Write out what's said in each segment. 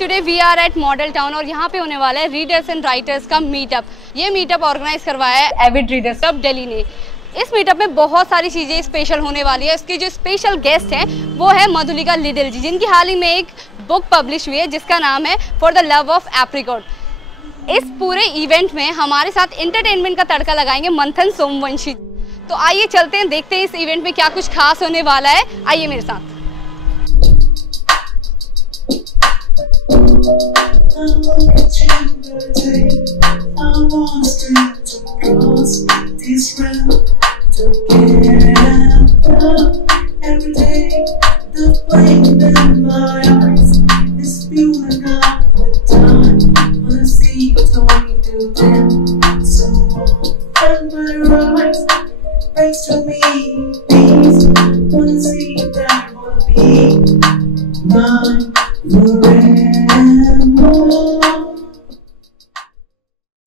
Today we are at Model Town और यहाँ पे होने वाला है रीडर्स एंड राइटर्स का मीटअप। ये मीटअप ऑर्गेनाइज करवाया है एविड रीडर्स क्लब दिल्ली ने। इस मीटअप में बहुत सारी चीज़ें स्पेशल होने वाली है। इसके जो स्पेशल गेस्ट हैं वो है मधुलिका लिटिल जी, जिनकी हाल ही में एक बुक पब्लिश हुई है जिसका नाम है for the love of apricot. इस पूरे इवेंट में हमारे साथ एंटरटेनमेंट का तड़का लगाएंगे मंथन सोमवंशी। तो आइए चलते हैं, देखते हैं इस इवेंट में क्या कुछ खास होने वाला है। आइए मेरे साथ।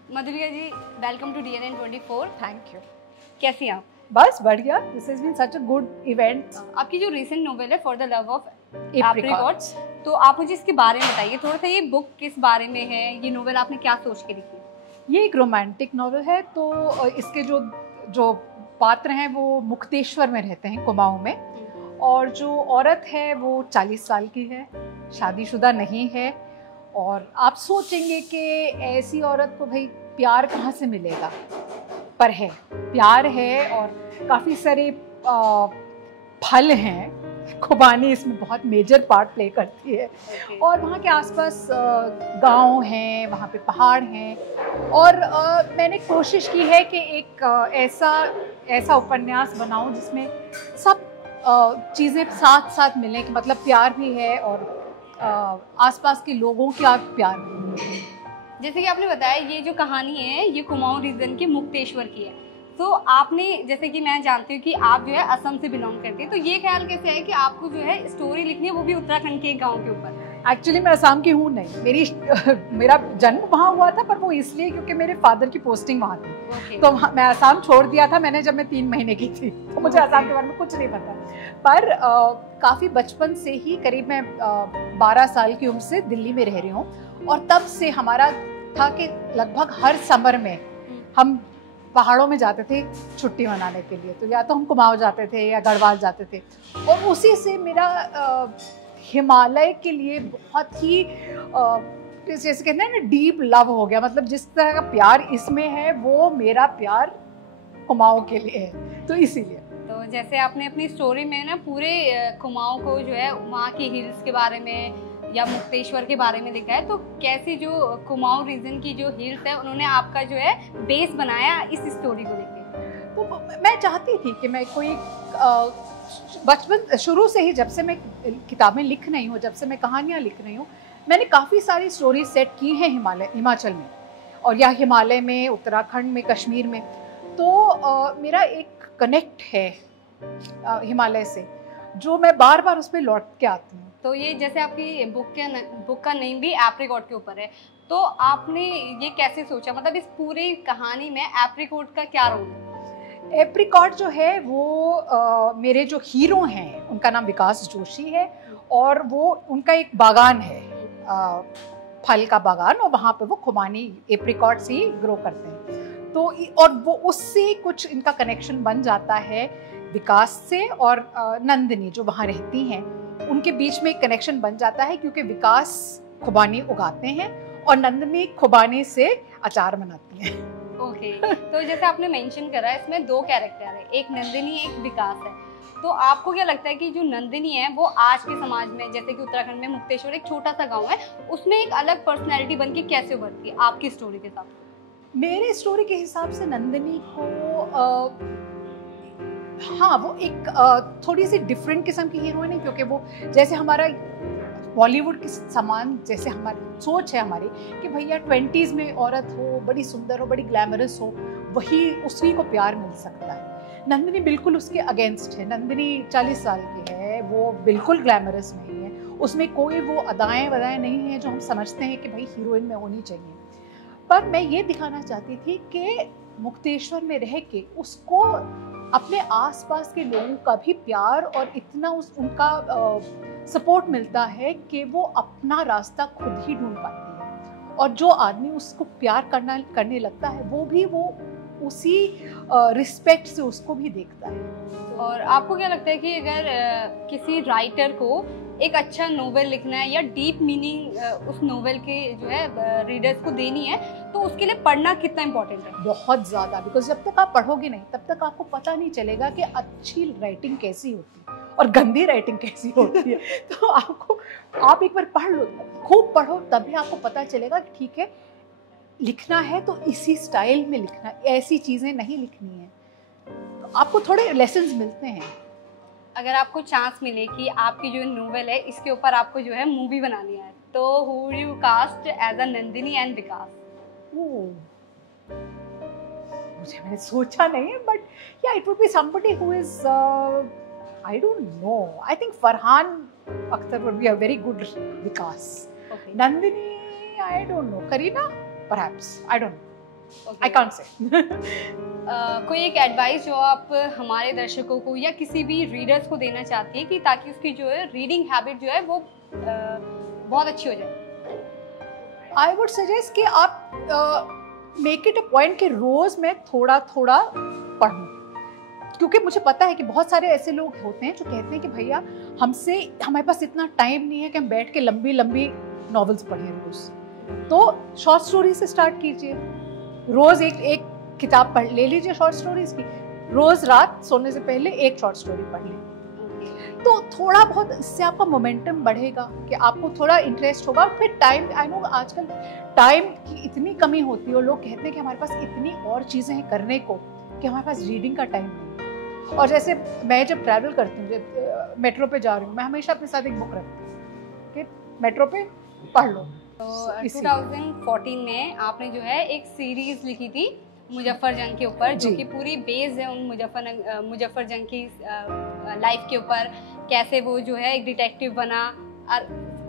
Madhulika ji, welcome to DNN 24। Thank you. कैसी हैं आप? बस बढ़िया। This has been such a good event. आपकी जो रिसेंट नोवेल है for the love of apricots, तो आप मुझे इसके बारे में बताइए थोड़ा सा। ये बुक किस बारे में है? ये नोवेल आपने क्या सोच के लिखी? ये एक रोमांटिक नॉवेल है। तो इसके जो पात्र हैं वो मुक्तेश्वर में रहते हैं, कुमाऊं में, और जो औरत है वो 40 साल की है, शादीशुदा नहीं है। और आप सोचेंगे कि ऐसी औरत को भाई प्यार कहाँ से मिलेगा, पर है, प्यार है और काफ़ी सारे फल हैं। खुबानी इसमें बहुत मेजर पार्ट प्ले करती है। और वहाँ के आसपास गांव हैं, वहाँ पे पहाड़ हैं। और मैंने कोशिश की है कि एक ऐसा उपन्यास बनाऊं जिसमें सब चीज़ें साथ साथ मिलें, कि मतलब प्यार भी है और आसपास के लोगों का प्यार भी है। जैसे कि आपने बताया ये जो कहानी है ये कुमाऊं रीजन के मुक्तेश्वर की है। तो आपने, जैसे कि मैं जानती हूँ कि आप जो है असम से बिलोंग करती है, तो ये ख्याल कैसे है कि आपको जो है स्टोरी लिखनी है वो भी उत्तराखंड के एक गाँव के ऊपर? एक्चुअली मैं असम की हूँ नहीं, मेरा जन्म वहाँ हुआ था, पर वो इसलिए क्योंकि मेरे फादर की पोस्टिंग वहाँ थी। तो मैं असम छोड़ दिया था मैंने जब मैं 3 महीने की थी, तो मुझे असम के बारे में कुछ नहीं पता। पर काफ़ी बचपन से ही, करीब मैं 12 साल की उम्र से दिल्ली में रह रही हूँ। और तब से हमारा था कि लगभग हर समर में हम पहाड़ों में जाते थे छुट्टी मनाने के लिए। तो या तो हम कुमाऊं जाते थे या गढ़वाल जाते थे। और उसी से मेरा हिमालय के लिए बहुत ही जैसे कहते हैं ना, डीप लव हो गया। मतलब जिस तरह का प्यार इसमें है वो मेरा प्यार कुमाऊं के लिए है, तो इसीलिए। तो जैसे आपने अपनी स्टोरी में ना पूरे कुमाऊं को जो है वहाँ की हिल्स के बारे में या मुक्तेश्वर के बारे में लिखा है, तो कैसी जो कुमाऊं रीजन की जो हिल्स है उन्होंने आपका जो है बेस बनाया इस स्टोरी को लेके? तो मैं चाहती थी कि मैं कोई बचपन शुरू से ही, जब से मैं किताबें लिख रही हूँ, जब से मैं कहानियाँ लिख रही हूँ, मैंने काफ़ी सारी स्टोरी सेट की हैं हिमाचल में, और या हिमालय में, उत्तराखंड में, कश्मीर में। तो मेरा एक कनेक्ट है हिमालय से, जो मैं बार बार उस पर लौट के आती हूँ। तो ये जैसे आपकी बुक का नेम भी एप्रिकॉट के ऊपर है, तो आपने ये कैसे सोचा? मतलब इस पूरी कहानी में एप्रिकॉट का क्या रोल है? एप्रिकॉट जो है वो मेरे जो हीरो हैं उनका नाम विकास जोशी है, और वो उनका एक बागान है, फल का बागान, और वहाँ पे वो खुबानी एप्रिकॉट्स ही ग्रो करते हैं। तो और वो उससे कुछ इनका कनेक्शन बन जाता है विकास से, और नंदिनी जो वहाँ रहती हैं उनके बीच में एक कनेक्शन बन जाता है, क्योंकि विकास खुबानी उगाते हैं और नंदिनी खुबानी से अचार बनाती हैं। ओके। तो जैसे आपने मेंशन करा इसमें 2 कैरेक्टर है, एक नंदिनी एक विकास है। तो आपको क्या लगता है कि जो नंदिनी है वो आज के समाज में, जैसे कि उत्तराखंड में मुक्तेश्वर एक छोटा सा गाँव है, उसमें एक अलग पर्सनैलिटी बन के कैसे उभरती है आपकी स्टोरी के साथ? मेरे स्टोरी के हिसाब से नंदिनी को हाँ, वो एक थोड़ी सी डिफरेंट किस्म की हीरोइन है, क्योंकि वो जैसे हमारा बॉलीवुड के समान, जैसे हमारी सोच है हमारी कि भैया 20s में औरत हो, बड़ी सुंदर हो, बड़ी ग्लैमरस हो, वही उसी को प्यार मिल सकता है। नंदिनी बिल्कुल उसके अगेंस्ट है। नंदिनी 40 साल की है, वो बिल्कुल ग्लैमरस नहीं है, उसमें कोई वो अदाएं वदाएं नहीं है जो हम समझते हैं कि भाई हीरोइन में होनी चाहिए। पर मैं ये दिखाना चाहती थी कि मुक्तेश्वर में रह के उसको अपने आसपास के लोगों का भी प्यार और इतना उनका सपोर्ट मिलता है कि वो अपना रास्ता खुद ही ढूंढ पाती है, और जो आदमी उसको प्यार करने लगता है वो उसी रिस्पेक्ट से उसको भी देखता है। और आपको क्या लगता है कि अगर किसी राइटर को एक अच्छा नोवेल लिखना है या डीप मीनिंग उस नोवेल के जो है रीडर्स को देनी है, तो उसके लिए पढ़ना कितना इम्पोर्टेंट है? बहुत ज़्यादा, बिकॉज जब तक आप पढ़ोगे नहीं तब तक आपको पता नहीं चलेगा कि अच्छी राइटिंग कैसी होती है और गंदी राइटिंग कैसी होती है। तो आप एक बार पढ़ लो, खूब पढ़ो, तभी आपको पता चलेगा कि ठीक है, लिखना है तो इसी स्टाइल में लिखना, ऐसी चीज़ें नहीं लिखनी है। तो आपको थोड़े लेसन्स मिलते हैं। अगर आपको चांस मिले कि आपकी जो नोवेल है इसके ऊपर आपको जो है मूवी बनानी है, तो who you cast as a Nandini and Vikas? मुझे, मैंने सोचा नहीं है, but yeah it would be somebody who is I don't know, I think Farhan Akhtar would be a very good Vikas. Nandini I don't know, Kareena perhaps, I don't know, I can't say. कोई एक advice जो आप हमारे दर्शकों को या किसी भी रीडर्स को देना चाहती है कि ताकि उसकी जो है रीडिंग हैबिट जो है वो बहुत अच्छी हो जाए? आई वुड सजेस्ट कि आप मेक इट अ पॉइंट कि रोज मैं थोड़ा थोड़ा पढूं, क्योंकि मुझे पता है कि बहुत सारे ऐसे लोग होते हैं जो कहते हैं कि भैया हमारे पास इतना टाइम नहीं है कि हम बैठ के लंबी लंबी नॉवेल्स पढ़ें रोज। तो शॉर्ट स्टोरी से स्टार्ट कीजिए, रोज एक किताब पढ़ ले लीजिए शॉर्ट स्टोरीज की, रोज रात सोने से पहले एक शॉर्ट स्टोरी पढ़ लीजिए। तो थोड़ा बहुत इससे आपका मोमेंटम बढ़ेगा कि आपको थोड़ा इंटरेस्ट होगा। फिर टाइम, आई नो आजकल टाइम की इतनी कमी होती है और लोग कहते हैं कि हमारे पास इतनी और चीज़ें हैं करने को कि हमारे पास रीडिंग का टाइम नहीं। और जैसे मैं जब ट्रैवल करती हूँ, मेट्रो पे जा रही हूँ, मैं हमेशा अपने साथ एक बुक रखती हूँ कि मेट्रो पे पढ़ लो। तो 2014 में आपने जो है एक सीरीज लिखी थी मुजफ्फर जंग के ऊपर, जो कि पूरी बेस्ड है उन मुजफ्फर जंग की लाइफ के ऊपर, कैसे वो जो है एक डिटेक्टिव बना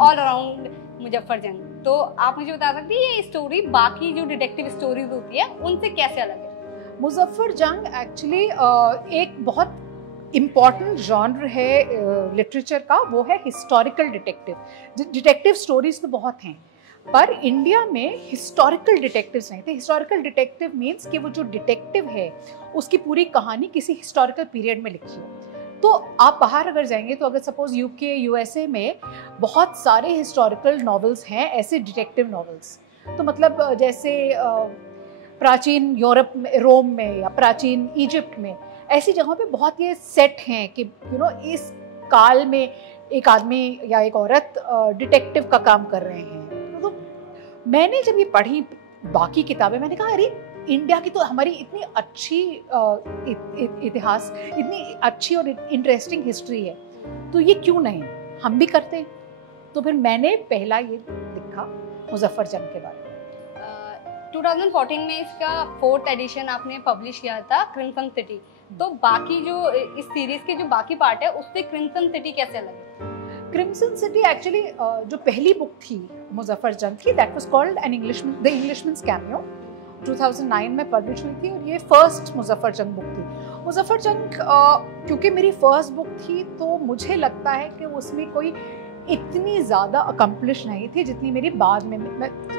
ऑल अराउंड मुजफ्फर जंग। तो आप मुझे बता सकती हैं ये स्टोरी बाकी जो डिटेक्टिव स्टोरीज होती है उनसे कैसे अलग है? मुजफ्फर जंग एक्चुअली एक बहुत इम्पॉर्टेंट जॉनर है लिटरेचर का, वो है हिस्टोरिकल डिटेक्टिव। डिटेक्टिव स्टोरीज तो बहुत हैं, पर इंडिया में हिस्टोरिकल डिटेक्टिव्स नहीं थे। हिस्टोरिकल डिटेक्टिव मीन्स कि वो जो डिटेक्टिव है उसकी पूरी कहानी किसी हिस्टोरिकल पीरियड में लिखी हो। तो आप बाहर अगर जाएंगे तो अगर सपोज यूके यूएसए में बहुत सारे हिस्टोरिकल नॉवेल्स हैं, ऐसे डिटेक्टिव नॉवेल्स। तो मतलब जैसे प्राचीन यूरोप में, रोम में, या प्राचीन इजिप्ट में, ऐसी जगहों पे बहुत ये सेट हैं कि इस काल में एक आदमी या एक औरत डिटेक्टिव का काम कर रहे हैं। तो मैंने जब ये पढ़ी बाकी किताबें, मैंने कहा अरे इंडिया की तो हमारी इतनी अच्छी इतिहास, इतनी अच्छी और इंटरेस्टिंग हिस्ट्री है, तो ये क्यों नहीं हम भी करते हैं। तो फिर मैंने पहला ये लिखा मुजफ्फर जंग के बारे में। 2014 में इसका 4th एडिशन आपने पब्लिश किया था, क्रिम्सन सिटी। तो बाकी जो इस सीरीज के जो बाकी पार्ट है उससे क्रिम्सन सिटी कैसे अलग है? क्रिम्सन सिटी एक्चुअली जो पहली बुक थी मुजफ्फर जंग की, that was called the Englishman's cameo, 2009 में पब्लिश हुई थी, और ये फर्स्ट मुजफ्फर जंग बुक थी। मुजफ्फर जंग क्योंकि मेरी फर्स्ट बुक थी, तो मुझे लगता है कि उसमें कोई इतनी ज़्यादा अकम्पलिश नहीं थी जितनी मेरी बाद में।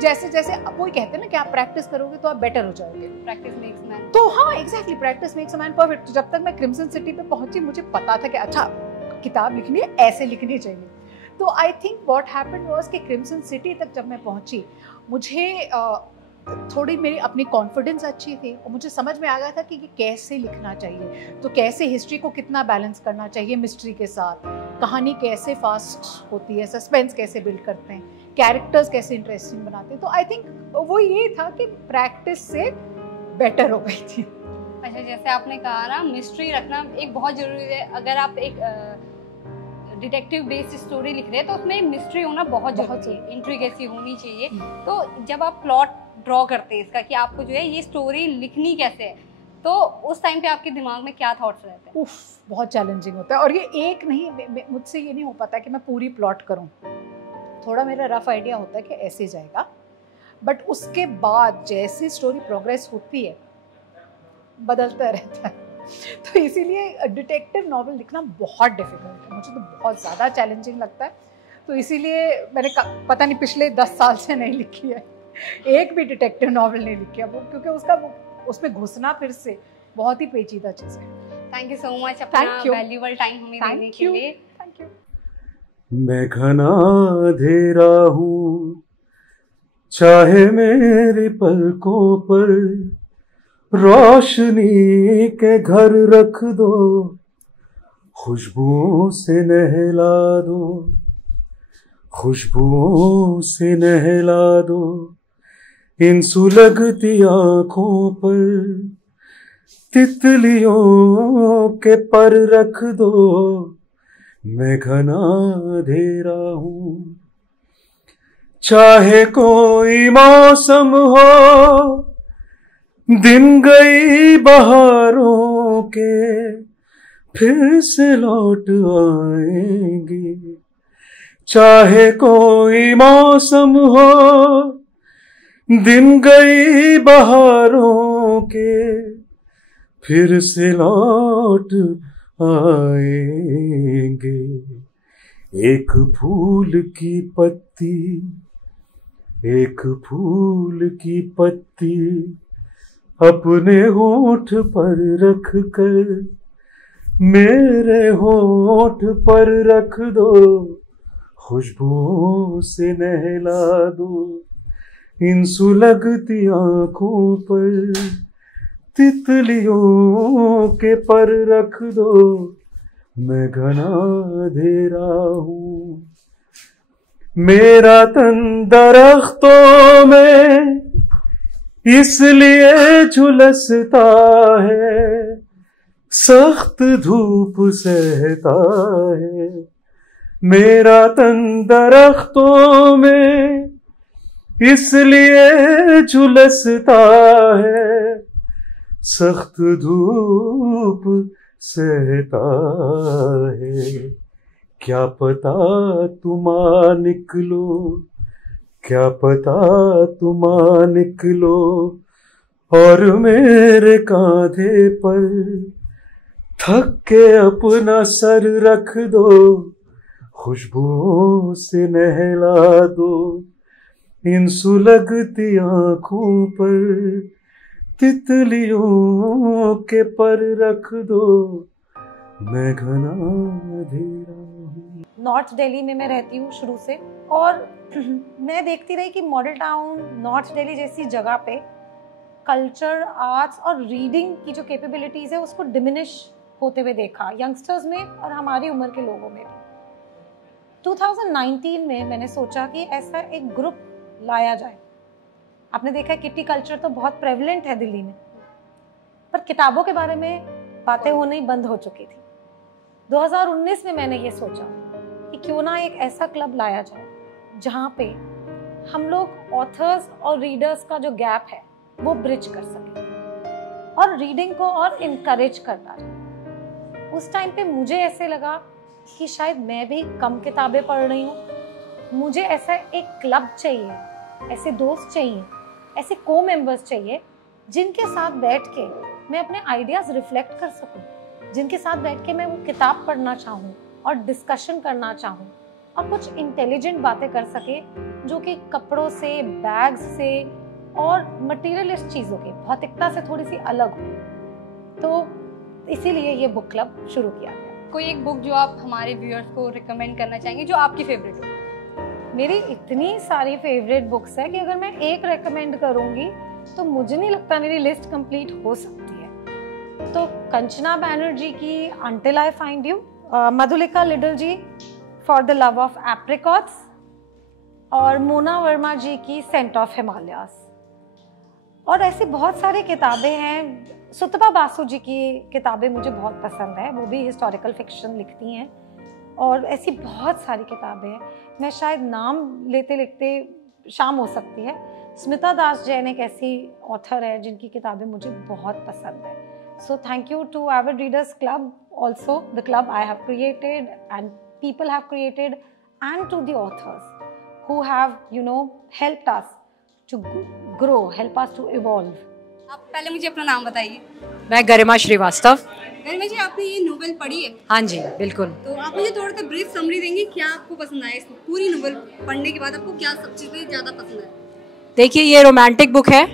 जैसे जैसे वही कहते हैं ना कि आप प्रैक्टिस करोगे तो आप बेटर हो जाओगे। Practice makes man. तो हाँ, exactly, practice makes a man perfect. जब तक मैं क्रिम्सन सिटी पे पहुंची, मुझे पता था कि अच्छा किताब लिखनी है, ऐसे लिखनी चाहिए। तो I think what happened was कि क्रिम्सन सिटी तक जब मैं पहुंची, मुझे थोड़ी मेरी अपनी कॉन्फिडेंस अच्छी थी और मुझे समझ में आ गया था कि ये कैसे लिखना चाहिए, तो कैसे हिस्ट्री को कितना बैलेंस करना चाहिए मिस्ट्री के साथ, कहानी कैसे फास्ट होती है, सस्पेंस कैसे बिल्ड करते हैं, कैरेक्टर्स कैसे इंटरेस्टिंग बनाते हैं। तो आई थिंक वो ये था कि प्रैक्टिस से बेटर हो गई थी। अच्छा, जैसे आपने कहा ना, मिस्ट्री रखना एक बहुत जरूरी है। अगर आप एक डिटेक्टिव बेस्ड स्टोरी लिख रहे हैं तो उसमें मिस्ट्री होना बहुत जरूरी है, इंट्रिगेसी होनी चाहिए। तो जब आप प्लॉट ड्रॉ करते हैं इसका कि आपको जो है ये स्टोरी लिखनी कैसे है, तो उस टाइम पे आपके दिमाग में क्या थॉट्स रहते हैं? उफ, बहुत चैलेंजिंग होता है। और ये एक नहीं, मुझसे ये नहीं हो पाता कि मैं पूरी प्लॉट करूं। थोड़ा मेरा रफ आइडिया होता है कि ऐसे जाएगा, बट उसके बाद जैसे स्टोरी प्रोग्रेस होती है बदलता रहता है। तो इसीलिए डिटेक्टिव नॉवल लिखना बहुत डिफ़िकल्ट है, मुझे तो बहुत ज़्यादा चैलेंजिंग लगता है। तो इसीलिए मैंने पता नहीं पिछले 10 साल से नहीं लिखी है, एक भी डिटेक्टिव नॉवल नहीं लिखी है वो, क्योंकि उसमें घुसना फिर से बहुत ही पेचीदा चीज़ है। थैंक यू सो मच अपना वैल्यूएबल टाइम हमें देने के लिए। Thank you. मैं घना अंधेरा हूँ, चाहे मेरी पलकों पर रोशनी के घर रख दो, खुशबुओं से नहला दो, खुशबुओं से नहला दो, इन सुलगती आँखों पर तितलियों के पर रख दो। मैं घना अंधेरा हूँ, चाहे कोई मौसम हो, दिन गई बहारों के फिर से लौट आएंगी। चाहे कोई मौसम हो, दिन गई बहारों के फिर से लौट आएंगे। एक फूल की पत्ती, एक फूल की पत्ती अपने होंठ पर रख कर मेरे होंठ पर रख दो, खुशबुओं से नहला दो, इन सुलगती आँखों पर तितलियों के पर रख दो। मैं घना अंधेरा हूँ, मेरा तन दरख्तों में इसलिए झुलसता है, सख्त धूप सहता है। मेरा तन दरख्तों में इसलिए झुलसता है, सख्त धूप सहता है। क्या पता तुम आ निकलो, क्या पता तुम आ निकलो और मेरे कांधे पर थक के अपना सर रख दो, खुशबुओं से नहला दो, इन सुलगती आँखों पर तितलियों के पर रख दो। मैं घना अंधेरा हूँ। नॉर्थ दिल्ली में मैं रहती हूँ शुरू से, और मैं देखती रही कि मॉडल टाउन नॉर्थ दिल्ली जैसी जगह पे कल्चर, आर्ट्स और रीडिंग की जो कैपेबिलिटीज़ है उसको डिमिनिश होते हुए देखा, यंगस्टर्स में और हमारी उम्र के लोगों में भी। 2019 में मैंने सोचा कि ऐसा एक ग्रुप लाया जाए। आपने देखा है किटी कल्चर तो बहुत प्रेवलेंट है दिल्ली में, पर किताबों के बारे में बातें होनी बंद हो चुकी थी। 2019 में मैंने ये सोचा कि क्यों ना एक ऐसा क्लब लाया जाए जहाँ पे हम लोग ऑथर्स और रीडर्स का जो गैप है वो ब्रिज कर सकें और रीडिंग को और इनकरेज करता जाए। उस टाइम पे मुझे ऐसे लगा कि शायद मैं भी कम किताबें पढ़ रही हूँ, मुझे ऐसा एक क्लब चाहिए, ऐसे दोस्त चाहिए, ऐसे को मेंबर्स चाहिए जिनके साथ बैठ के मैं अपने आइडियाज़ रिफ्लेक्ट कर सकूं, जिनके साथ बैठ के मैं वो किताब पढ़ना चाहूँ और डिस्कशन करना चाहूँ और कुछ इंटेलिजेंट बातें कर सके जो कि कपड़ों से, बैग्स से और मटीरियलिस्ट चीज़ों के भौतिकता से थोड़ी सी अलग हो। तो इसीलिए ये बुक क्लब शुरू किया गया। कोई एक बुक जो आप हमारे व्यूअर्स को रिकमेंड करना चाहेंगे जो आपकी फेवरेट हो? मेरी इतनी सारी फेवरेट बुक्स है कि अगर मैं एक रेकमेंड करूँगी तो मुझे नहीं लगता मेरी लिस्ट कंप्लीट हो सकती है। तो कंचना बैनर्जी की until I find you, Madhulika Liddle ji for the love of apricots और मोना वर्मा जी की सेंट ऑफ हिमालयास, और ऐसी बहुत सारी किताबें हैं। सुतपा बासु जी की किताबें मुझे बहुत पसंद है, वो भी हिस्टोरिकल फिक्शन लिखती हैं, और ऐसी बहुत सारी किताबें हैं। मैं शायद नाम लेते लिखते शाम हो सकती है। स्मिता दास जैन एक ऐसी ऑथर है जिनकी किताबें मुझे बहुत पसंद है। So thank you to avid readers club, also the club I have created and people have created, and to the authors who have helped us to grow, help us to evolve. आप पहले मुझे अपना नाम बताइए। मैं गरिमा श्रीवास्तव। गरिमा जी, आपने ये novel पढ़ी है? हाँ जी, बिल्कुल। तो आप मुझे थोड़ा सा ब्रीफ समरी देंगे, क्या आपको पसंद आया इस पूरी नोवेल पढ़ने के बाद? आपको क्या सब चीज़ें ज़्यादा पसंद है? देखिए, ये रोमांटिक बुक है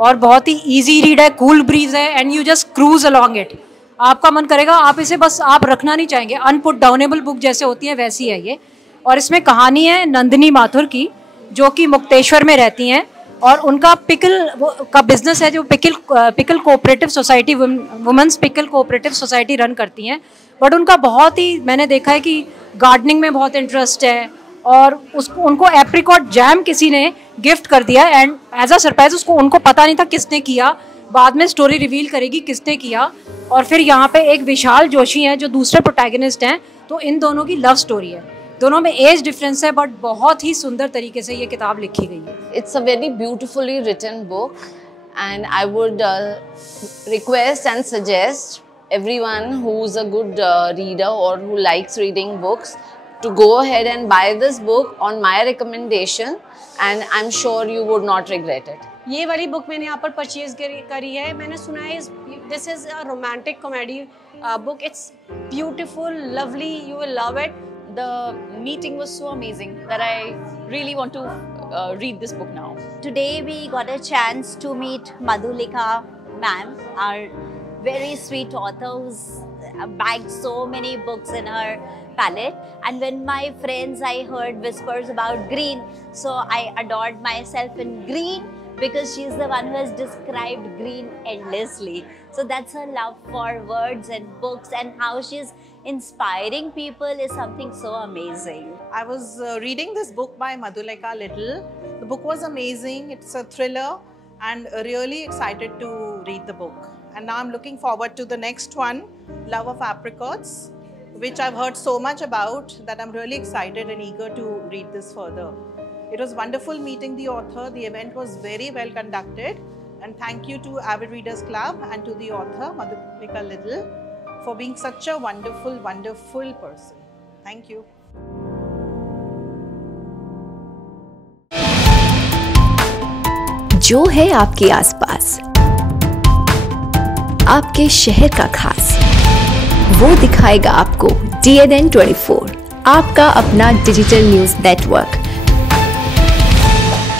और बहुत ही इजी रीड है, कूल ब्रीज है, and you just cruise along it. आपका मन करेगा, आप इसे बस आप रखना नहीं चाहेंगे। अनपुट डाउनेबल बुक जैसे होती है वैसी है ये। और इसमें कहानी है नंदिनी माथुर की, जो कि मुक्तेश्वर में रहती हैं और उनका पिकल का बिजनेस है, जो pickle cooperative society, women's pickle cooperative society run करती हैं। बट उनका बहुत ही, मैंने देखा है कि गार्डनिंग में बहुत इंटरेस्ट है और उनको एप्रिकॉट जैम किसी ने गिफ्ट कर दिया एंड एज अ सरप्राइज उनको पता नहीं था किसने किया। बाद में स्टोरी रिवील करेगी किसने किया। और फिर यहाँ पे एक विशाल जोशी हैं जो दूसरे प्रोटैगनिस्ट हैं, तो इन दोनों की लव स्टोरी है। दोनों में एज डिफरेंस है बट बहुत ही सुंदर तरीके से ये किताब लिखी गई है। It's a very beautifully written book and I would request and suggest everyone who's a good reader or who likes reading books to go ahead and buy this book on my recommendation and I'm sure you would not regret it. ये वाली book मैंने यहाँ पर purchase करी है। मैंने सुना है this is a romantic comedy book. It's beautiful, lovely, you will love it. The meeting was so amazing that I really want to read this book now. Today we got a chance to meet Madhulika ma'am, our very sweet author who's bagged so many books in her palette. And when my friends, I heard whispers about Green, so I adored myself in Green because she's the one who has described Green endlessly. So that's her love for words and books, and how she's inspiring people is something so amazing. I was reading this book by Madhulika Little. The book was amazing. It's a thriller and really excited to read the book. And now I'm looking forward to the next one, Love of Apricots, which I've heard so much about that I'm really excited and eager to read this further. It was wonderful meeting the author. The event was very well conducted. And thank you to Avid Readers Club and to the author, Madhulika Little, for being such a wonderful, wonderful person. Thank you. जो है आपके आसपास, आपके शहर का खास, वो दिखाएगा आपको DNN 24, आपका अपना डिजिटल न्यूज नेटवर्क।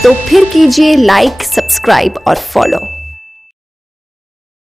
तो फिर कीजिए लाइक, सब्सक्राइब और फॉलो।